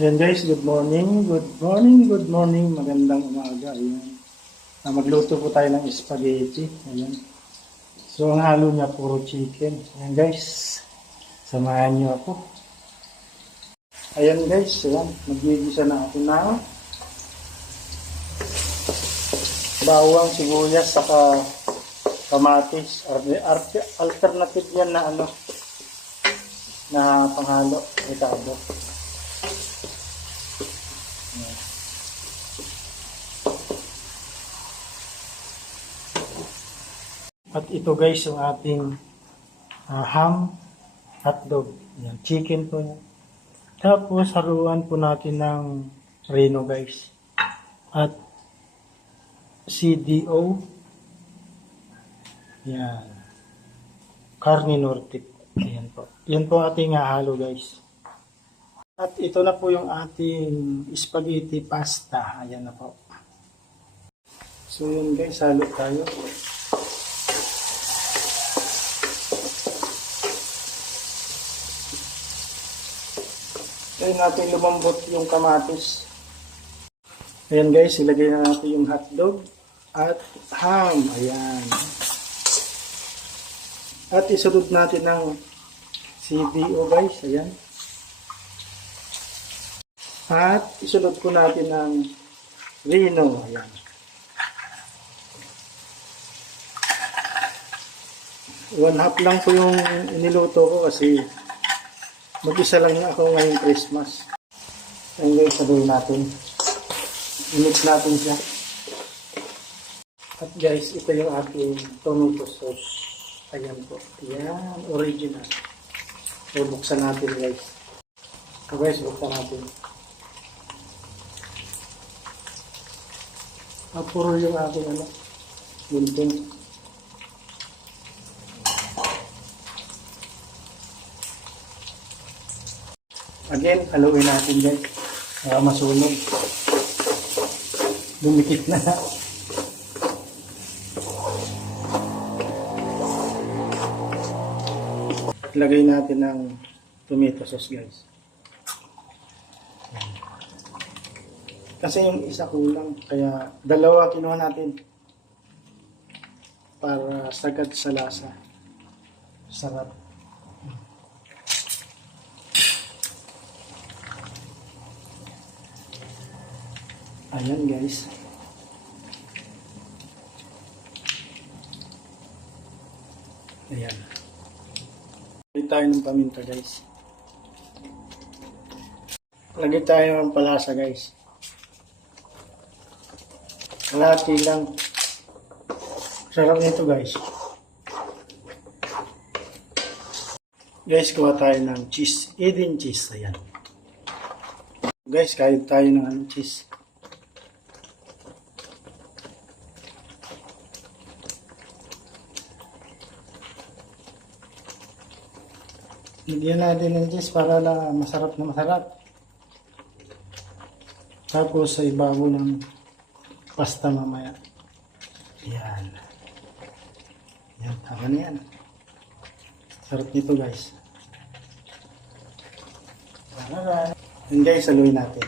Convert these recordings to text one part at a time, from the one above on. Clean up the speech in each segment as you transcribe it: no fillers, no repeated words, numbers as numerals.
Ayan guys, good morning, good morning, good morning, magandang umaga. Ayan. Magluto po tayo ng spaghetti. Ayan. So ang halo niya puro chicken. Ayan guys, samahan niyo ako. Ayan guys, ayan, magigisa na ako na bawang, sibuyas, saka kamatis. Alternative yan na na panghalo, itabo. At ito guys yung ating ham, hotdog. Yan, chicken po yan. Tapos haruan po natin ng reno guys. At CDO. Yan. Carne norte. Ayan po. Yan po ating halo guys. At ito na po yung ating spaghetti pasta. Ayan na po. So yun guys, halo tayo. Ayan natin lumambot yung kamatis. Ayan guys, ilagay na natin yung hotdog at ham. Ayan. At isunod natin ng CDO guys. Ayan. At isunod ko natin ng reno. Ayan. One half lang po yung iniluto ko kasi mag-isa lang na ako ngayong Christmas. Ayan guys, sabihin natin. I-mix natin siya. At guys, ito yung ating tomato sauce. Ayan po. Ayan, original. So, buksan natin guys. So guys, buksan natin. Puro yung ating gunting. Again, haluin natin guys. Para masunog. Dumikit na. Lagay natin ng tomato sauce guys. Kasi yung isa kulang. Kaya dalawa kinuha natin. Para sagad sa lasa. Sarap. Ayan guys. Ayan. Lagay tayo ng paminta guys. Lagay tayo ng palasa guys. Kalahati lang. Sarap nito guys. Guys, kuha tayo ng cheese. Eden cheese. Ayan. Guys, kahit tayo ng cheese. Lagyan natin ng cheese para lang masarap na masarap. Tapos sa ibabaw ng pasta mamaya. Yan. Yan, tama na yan. Sarap nito guys. Alright. And guys, haluin natin.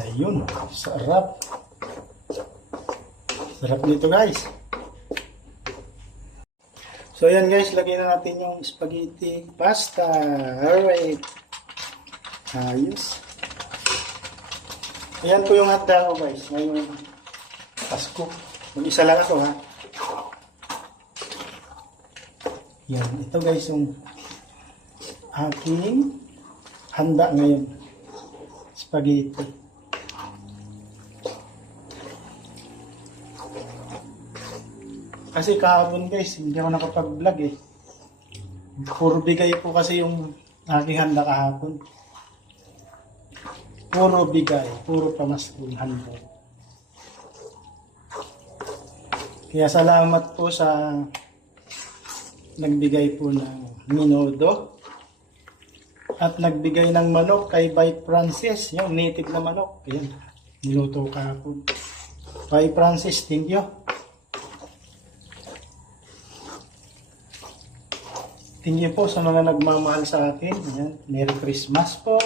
Ayun, sarap. Sarap nito guys. So ayan guys, lagyan na natin yung spaghetti pasta. Alright. Ayos. Ayan po yung handa ko guys. Ngayong Pasko. Mag-isa lang ako ha. Yan. Ito guys yung aking handa ngayon. Spaghetti. Kasi kahapon guys, hindi ako nakapag-vlog eh. Puro bigay po kasi yung aking handa kahapon. Puro bigay, puro pamaskong handa. Kaya salamat po sa nagbigay po ng minodo. At nagbigay ng manok kay Bay Francis, yung native na manok. Ayan, niluto kahapon. Bay Francis, thank you. Thank you po sa mga nagmamahal sa akin. Ayan. Merry Christmas po.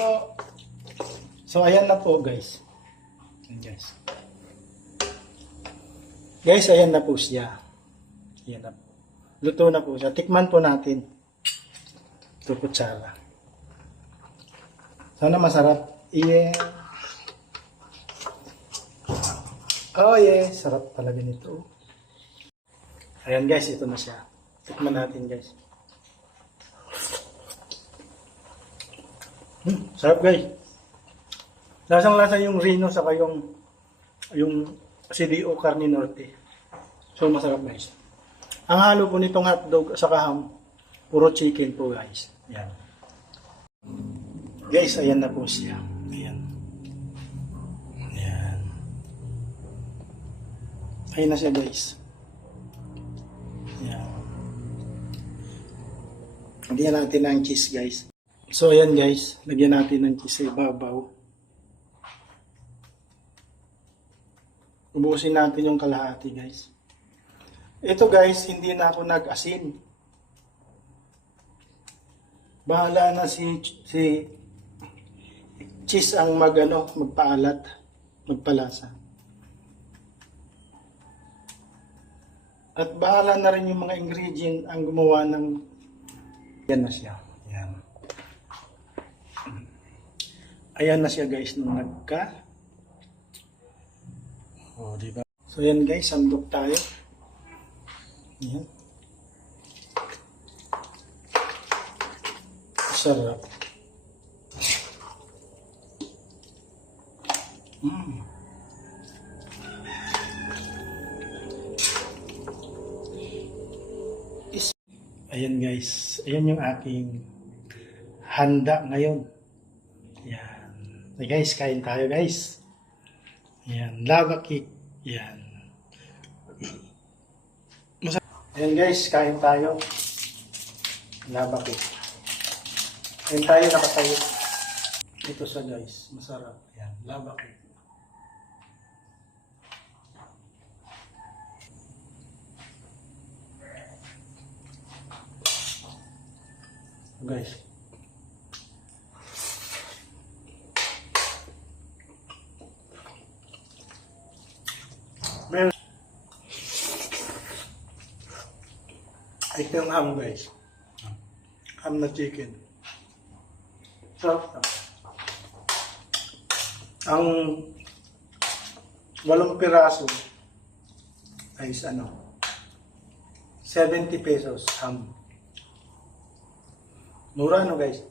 So, ayan na po guys. Ayan, guys. Guys, ayan na po siya. Ayan na po. Luto na po siya. Tikman po natin. Ito kutsara. Sana masarap. Yeah. Oh yeah. Sarap talaga nito. Ayan guys, ito na siya. Tikman natin guys. Sarap guys. Lasang-lasa yung Reno saka yung CDO Carne Norte. So masarap guys. Ang halo po nitong hotdog saka ham, puro chicken po guys. Yan. Guys, ayan na po siya. Ayan. Ayan. Ayan na siya guys. Ayan. Lagyan natin ng cheese guys. So ayan guys, lagyan natin ng cheese sa ibabaw. Ubusin natin yung kalahati guys. Ito guys, hindi na ako nag-asin. Bahala na si cheese ang magpaalat, magpalasa. At bahala na rin yung mga ingredient ang gumawa ng yan na siya. Yan. Ayan na siya guys nung diba? So yan guys, sandok tayo. Yan. Sarap. Ayan guys, ayan yung aking handa ngayon. Yan. So guys, kain tayo guys. Yan, lava cake. Yan. Ayan guys, kain tayo. Lava cake. Ayan tayo nakatayo. Ito siya guys, masarap. Yan, lava cake. Guys. Meron. Ito yung ham guys. Ham na chicken. Sarap. Ang 8 piraso ay 70 pesos ham. Mura guys.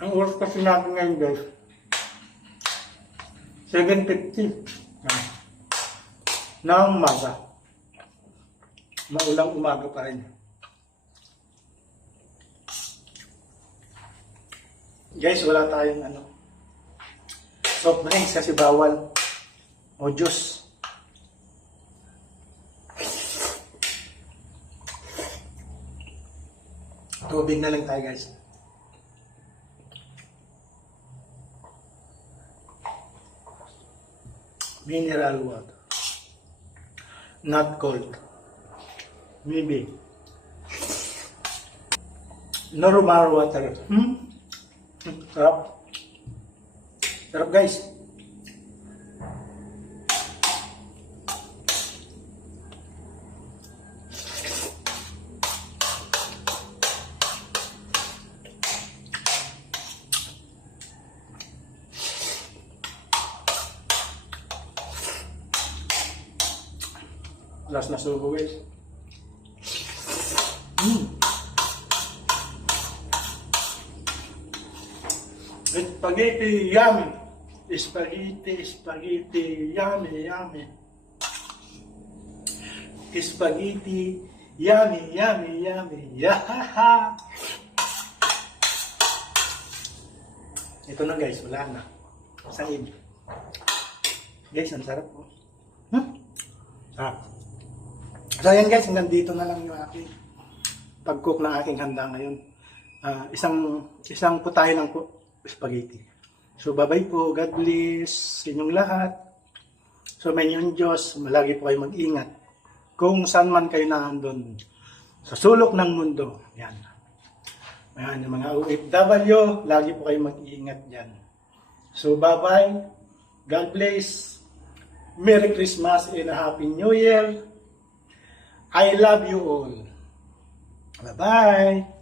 Ang oras kasi natin ngayon guys, 7:50 na umaga. Maulang umaga pa rin. Guys, wala tayong soft drinks kasi bawal. O juice. Tubig na lang tayo guys. Mineral water. Not cold. Maybe. Normal water. Sarap. Sarap guys. Last na subo guys. Spaghetti yummy. Spaghetti yummy yummy. Spaghetti yummy yummy yummy. Yahaha. Ito na guys, wala na. Sain. Guys, ang sarap po. Sarap. So ayan guys, hanggang dito na lang yung aking pag-cook ng aking handa ngayon. Isang putahe lang po. spaghetti. So, bye-bye po. God bless sa inyong lahat. So, may yung Diyos, malagi po kayo mag-ingat. Kung saan man kayo nandun, sa sulok ng mundo. Yan. Ayan, yung mga OFW, lagi po kayo mag-iingat dyan. So, bye-bye. God bless. Merry Christmas and a Happy New Year. I love you all. Bye-bye.